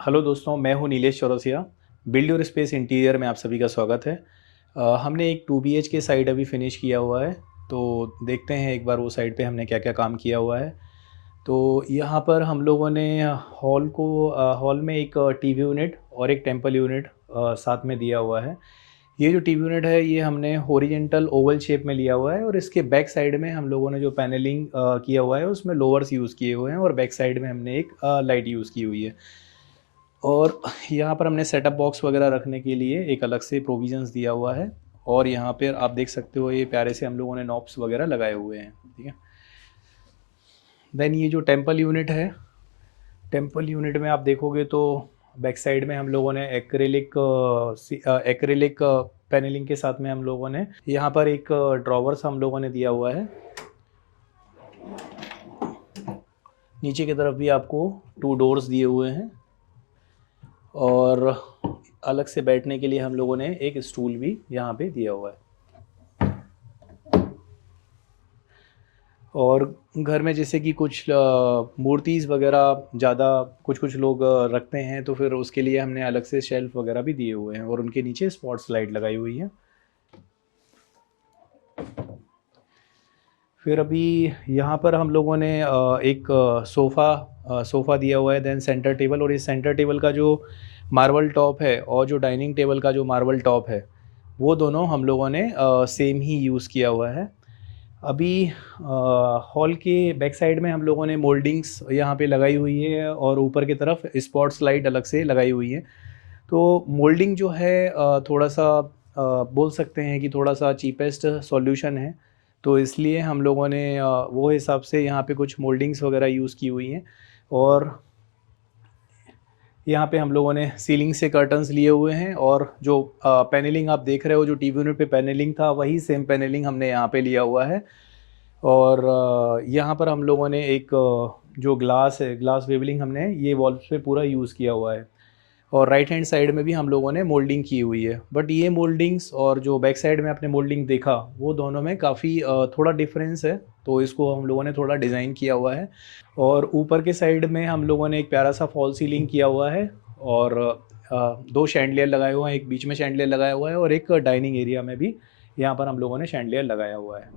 Hello दोस्तों, मैं हूं Nilesh Chaurasia. Build your space interior में आप सभी का स्वागत है। हमने एक 2 बीएचके साइट अभी फिनिश किया हुआ है, तो देखते हैं एक बार वो साइट पे हमने क्या-क्या काम किया हुआ है। तो यहाँ पर हम लोगों ने हॉल में एक टीवी यूनिट और एक टेम्पल यूनिट साथ में दिया हुआ है। ये जो टीवी यूनिट है ये हमने हॉरिजॉन्टल ओवल शेप में लिया हुआ है और इसके बैक साइड में हम लोगों ने जो पैनलिंग किया हुआ है उसमें लोवर्स यूज़ किए हुए हैं और बैक साइड में हमने एक लाइट यूज़ की हुई है। और यहाँ पर हमने सेटअप बॉक्स वगैरह रखने के लिए एक अलग से प्रोविज़न्स दिया हुआ है। और यहाँ पर आप देख सकते हो ये प्यारे से हम लोगों ने नॉब्स वगैरह लगाए हुए हैं, ठीक है। देन ये जो टेम्पल यूनिट है, टेम्पल यूनिट में आप देखोगे तो बैक साइड में हम लोगों ने एक्रेलिक पैनलिंग के साथ में हम लोगों ने यहाँ पर एक ड्रॉवर्स हम लोगों ने दिया हुआ है। नीचे की तरफ भी आपको 2 डोर्स दिए हुए हैं और अलग से बैठने के लिए हम लोगों ने एक स्टूल भी यहाँ पे दिया हुआ है। और घर में जैसे कि कुछ मूर्तिज़ वगैरह ज़्यादा कुछ लोग रखते हैं, तो फिर उसके लिए हमने अलग से शेल्फ वगैरह भी दिए हुए हैं और उनके नीचे स्पॉट्स लाइट लगाई हुई है। फिर अभी यहाँ पर हम लोगों ने एक सोफ़ा दिया हुआ है, देन सेंटर टेबल। और इस सेंटर टेबल का जो मार्बल टॉप है और जो डाइनिंग टेबल का जो मार्बल टॉप है वो दोनों हम लोगों ने सेम ही यूज़ किया हुआ है। अभी हॉल के बैक साइड में हम लोगों ने मोल्डिंग्स यहाँ पे लगाई हुई है और ऊपर की तरफ स्पॉट्स लाइट अलग से लगाई हुई है। तो मोल्डिंग जो है थोड़ा सा बोल सकते हैं कि थोड़ा सा चीपेस्ट सॉल्यूशन है, तो इसलिए हम लोगों ने वो हिसाब से यहाँ पे कुछ मोल्डिंग्स वगैरह यूज़ की हुई हैं। और यहाँ पे हम लोगों ने सीलिंग से कर्टन्स लिए हुए हैं और जो पैनलिंग आप देख रहे हो, जो टीवी यूनिट पे पैनलिंग था वही सेम पैनलिंग हमने यहाँ पे लिया हुआ है। और यहाँ पर हम लोगों ने एक जो ग्लास है, ग्लास वेवलिंग हमने ये वॉल्स पे पूरा यूज़ किया हुआ है। और राइट हैंड साइड में भी हम लोगों ने मोल्डिंग की हुई है। बट ये मोल्डिंग्स और जो बैक साइड में आपने मोल्डिंग देखा वो दोनों में काफ़ी थोड़ा डिफरेंस है, तो इसको हम लोगों ने थोड़ा डिज़ाइन किया हुआ है। और ऊपर के साइड में हम लोगों ने एक प्यारा सा फॉल सीलिंग किया हुआ है और 2 शैंडलियर लगाए हुए हैं, एक बीच में शैंडलियर लगाया हुआ है और एक डाइनिंग एरिया में भी यहाँ पर हम लोगों ने शैंडलियर लगाया हुआ है।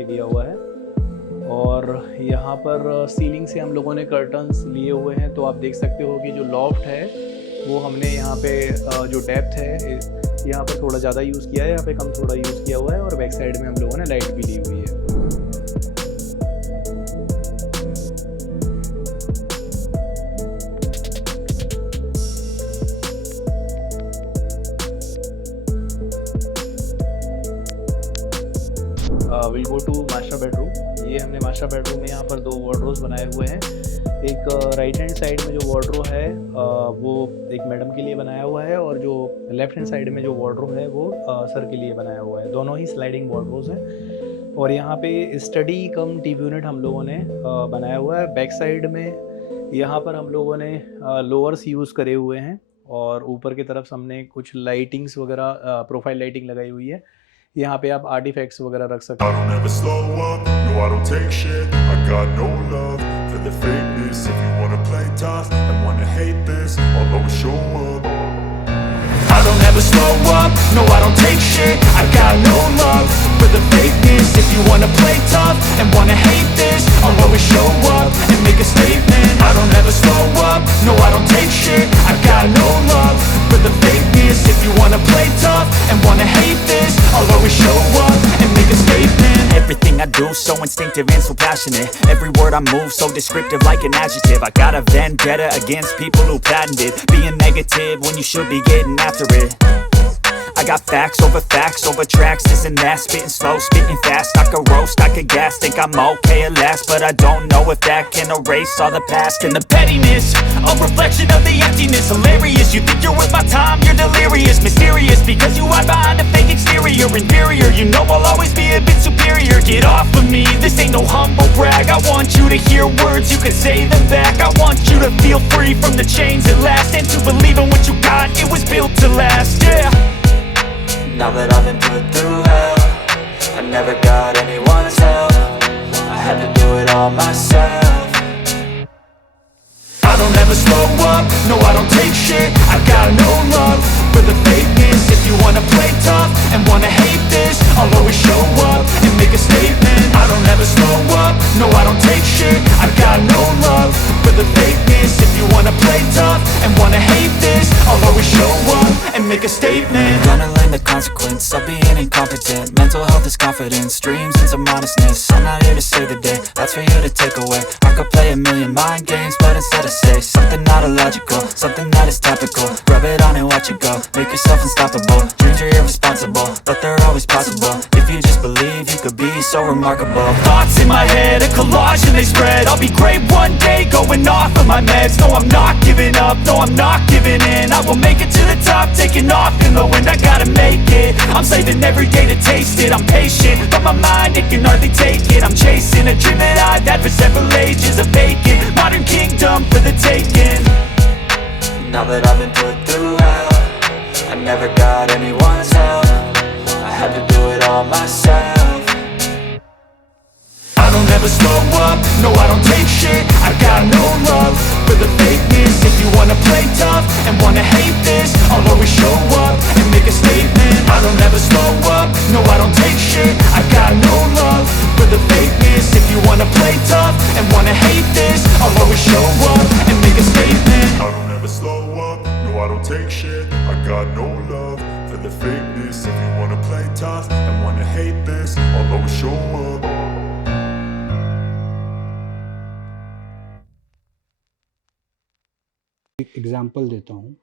दिया हुआ है। और यहाँ पर सीलिंग से हम लोगों ने कर्टन्स लिए हुए हैं, तो आप देख सकते हो कि जो लॉफ्ट है वो हमने यहाँ पे जो डेप्थ है यहाँ पर थोड़ा ज़्यादा यूज़ किया है, यहाँ पे कम थोड़ा यूज़ किया हुआ है। और बैक साइड में हम लोगों ने लाइट भी ली हुई है। Will go to master bedroom. ये हमने मास्टर बेडरूम में यहाँ पर 2 वार्डरोब्स बनाए हुए हैं। एक राइट हैंड साइड में जो वार्डरोब है वो एक मैडम के लिए बनाया हुआ है, और जो लेफ्ट हैंड साइड में जो वार्डरोब है वो सर के लिए बनाया हुआ है। दोनों ही स्लाइडिंग वार्डरोब्स हैं। और यहाँ पे स्टडी कम टीवी यूनिट हम लोगों ने बनाया हुआ है। बैक साइड में यहाँ पर हम लोगों ने लोअर्स यूज़ करे हुए हैं, और ऊपर की तरफ हमने कुछ लाइटिंग्स वगैरह प्रोफाइल लाइटिंग लगाई हुई है। यहाँ पे आप आर्टिफैक्ट्स वगैरह रख सकते I हैं। don't ever slow up, no I don't take shit. I got no love for the fakeness. If you wanna play tough and wanna hate this, I'll always show up. I don't ever slow up, no I don't take shit. I got no love for the fakeness. If you wanna play tough and wanna hate this, I'll always show up and make a statement. I don't ever slow up, no I don't take shit. I got no love for the fakeness. If you wanna play tough and wanna hate this, I'll always show up and make a statement. Everything I do so instinctive and so passionate. Every word I move so descriptive like an adjective. I got a vendetta against people who patented being negative when you should be getting after it. I got facts over tracks, this and that. Spitting slow, spitting fast. I could roast, I could gas. Think I'm okay at last, but I don't know if that can erase all the past. And the pettiness, a reflection of the emptiness. Hilarious, you think you're worth my time, you're delirious. Mysterious, because you hide behind a fake exterior. Inferior, you know I'll always be a bit superior. Get off of me, this ain't no humble brag. I want you to hear words, you can say them back. I want you to feel free from the chains at last, and to believe in what you got, it was built to last, yeah. Now that I've been put through hell, I never got anyone's help. I had to do it all myself. I don't ever slow up, no I don't take shit. I got no love for the fakeness. If you wanna play tough and wanna hate this, I'll always show up and make a statement. I don't ever slow up, no I don't take shit. I got no love for the fakeness. If you wanna play tough and wanna hate this, I'll always show up and make a statement. Gonna learn the consequence of being incompetent. Mental health is confidence, dreams and some honestness. I'm not here to save the day, that's for you to take away. I could play a million mind games, but instead I say something not illogical, something that is topical. Rub it on and watch it go, make yourself unstoppable. Dreams are irresponsible, but they're always possible. If you just believe, you could be so remarkable. Thoughts in my head, a collage and they spread. I'll be great one day, going off of my meds. No, I'm not giving up, no, I'm not giving in. I will make it to the top, taking off in the wind. I gotta make it, I'm saving every day to taste it. I'm patient, but my mind, it can hardly take it. I'm chasing a dream that I've had for several ages. A vacant, modern kingdom for the taking. Now that I've been put through hell, I never got anyone's help. I had to do it all myself. I don't ever slow up, no I don't take shit. I got no love for the fakeness. If you wanna play tough and wanna hate this, I'll always show up and make a statement. I don't ever slow up, no I don't take shit. I got no love for the fakeness. If you wanna play tough and wanna hate this, I'll always show up and make a statement. I don't ever slow up, no I don't take shit. I got no love for the fakeness. If you wanna play tough and wanna hate this, I'll always show up. Example देता हूँ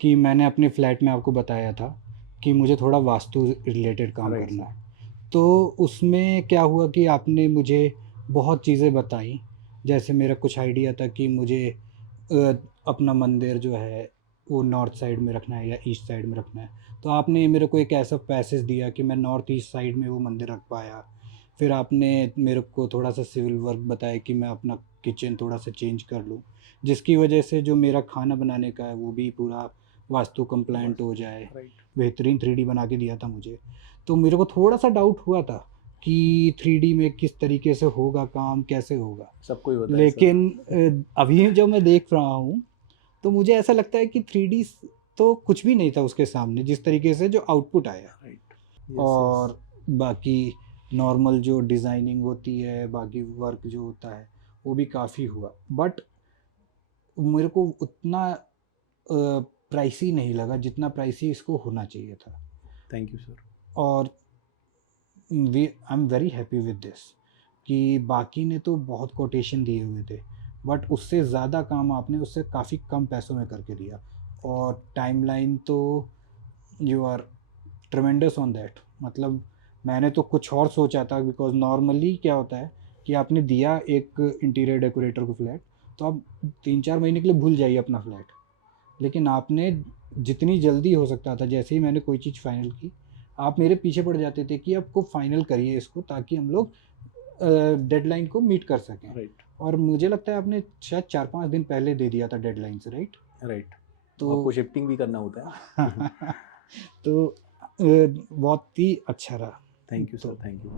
कि मैंने अपने flat में आपको बताया था कि मुझे थोड़ा वास्तु रिलेटेड काम Right, करना है। तो उसमें क्या हुआ कि आपने मुझे बहुत चीज़ें बताई। जैसे मेरा कुछ आइडिया था कि मुझे अपना मंदिर जो है वो नॉर्थ साइड में रखना है या ईस्ट साइड में रखना है। तो आपने मेरे को एक ऐसा पैसेज दिया कि मैं नॉर्थ ईस्ट साइड में वो मंदिर रख पाया। फिर आपने मेरे को थोड़ा सा सिविल वर्क बताया कि मैं अपना किचन थोड़ा सा चेंज कर लूँ, जिसकी वजह से जो मेरा खाना बनाने का है वो भी पूरा वास्तु कंप्लायंट हो जाए। राइट। बेहतरीन 3D बना के दिया था मुझे। तो मेरे को थोड़ा सा डाउट हुआ था कि 3D में किस तरीके से होगा काम, कैसे होगा। सबको ही होता है सर। लेकिन अभी जब मैं देख रहा हूँ तो मुझे ऐसा लगता है कि 3D तो कुछ भी नहीं था उसके सामने, जिस तरीके से जो आउटपुट आया। राइट। और बाकी नॉर्मल जो डिज़ाइनिंग होती है, बाकी वर्क जो होता है वो भी काफ़ी हुआ। बट मेरे को उतना प्राइसी नहीं लगा जितना प्राइसी इसको होना चाहिए था। Thank you sir. और I am very happy with this कि बाकी ने तो बहुत कोटेशन दिए हुए थे, बट उससे ज़्यादा काम आपने उससे काफ़ी कम पैसों में करके दिया। और टाइमलाइन तो you are tremendous on that. मतलब मैंने तो कुछ और सोचा था, बिकॉज नॉर्मली क्या होता है कि आपने दिया एक इंटीरियर डेकोरेटर को फ्लैट, तो आप 3-4 महीने के लिए भूल जाइए अपना फ्लैट। लेकिन आपने जितनी जल्दी हो सकता था, जैसे ही मैंने कोई चीज़ फाइनल की, आप मेरे पीछे पड़ जाते थे कि आपको फाइनल करिए इसको, ताकि हम लोग डेडलाइन को मीट कर सकें। राइट, और मुझे लगता है आपने शायद 4-5 दिन पहले दे दिया था डेडलाइन से, राइट? राइट। तो आपको शिफ्टिंग भी करना होता है। तो बहुत ही अच्छा रहा। थैंक यू तो सर, थैंक यू।